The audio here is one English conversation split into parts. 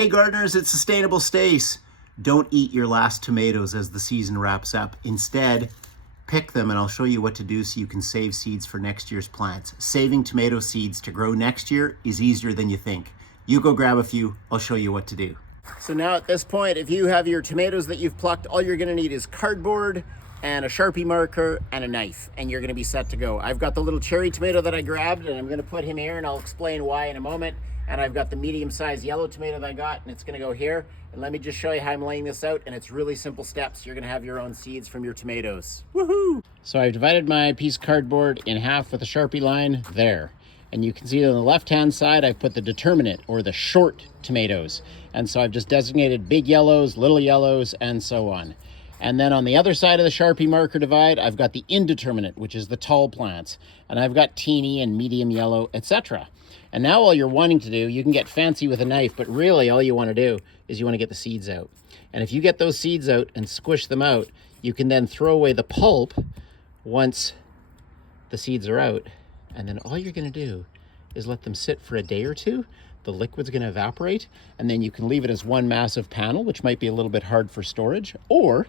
Hey gardeners, it's Sustainable Stace. Don't eat your last tomatoes as the season wraps up. Instead, pick them and I'll show you what to do so you can save seeds for next year's plants. Saving tomato seeds to grow next year is easier than you think. You go grab a few, I'll show you what to do. So now at this point, if you have your tomatoes that you've plucked, all you're gonna need is cardboard and a Sharpie marker and a knife, and you're gonna be set to go. I've got the little cherry tomato that I grabbed and I'm gonna put him here and I'll explain why in a moment. And I've got the medium-sized yellow tomato that I got and it's gonna go here. And let me just show you how I'm laying this out, and it's really simple steps. You're gonna have your own seeds from your tomatoes. Woohoo! So I've divided my piece of cardboard in half with a Sharpie line there. And you can see on the left-hand side, I've put the Determinate, or the short tomatoes. And so I've just designated big yellows, little yellows, and so on. And then on the other side of the Sharpie marker divide, I've got the Indeterminate, which is the tall plants. And I've got teeny and medium yellow, etc. And now all you're wanting to do, you can get fancy with a knife, but really all you want to do is you want to get the seeds out. And if you get those seeds out and squish them out, you can then throw away the pulp once the seeds are out. And then all you're going to do is let them sit for a day or two. The liquid's going to evaporate, and then you can leave it as one massive panel, which might be a little bit hard for storage, or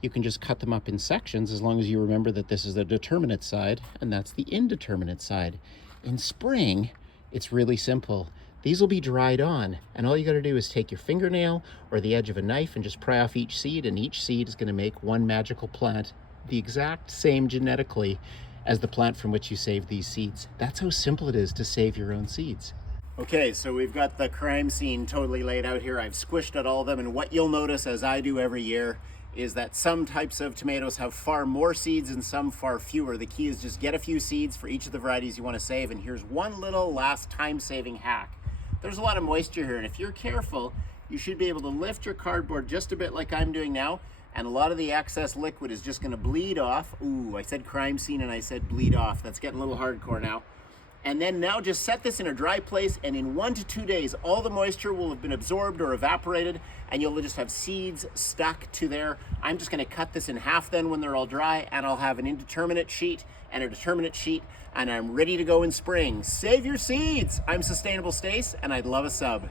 you can just cut them up in sections as long as you remember that this is the Determinate side and that's the Indeterminate side. In spring, it's really simple. These will be dried on, and all you got to do is take your fingernail or the edge of a knife and just pry off each seed, and each seed is going to make one magical plant, the exact same genetically as the plant from which you saved these seeds. That's how simple it is to save your own seeds. Okay, so we've got the crime scene totally laid out here. I've squished at all of them, and what you'll notice, as I do every year, is that some types of tomatoes have far more seeds and some far fewer. The key is just get a few seeds for each of the varieties you want to save, and here's one little last time-saving hack. There's a lot of moisture here, and if you're careful, you should be able to lift your cardboard just a bit like I'm doing now, and a lot of the excess liquid is just going to bleed off. Ooh, I said crime scene and I said bleed off. That's getting a little hardcore now. And then now just set this in a dry place, and in 1 to 2 days, all the moisture will have been absorbed or evaporated, and you'll just have seeds stuck to there. I'm just gonna cut this in half then when they're all dry, and I'll have an Indeterminate sheet and a Determinate sheet, and I'm ready to go in spring. Save your seeds! I'm Sustainable Stace, and I'd love a sub.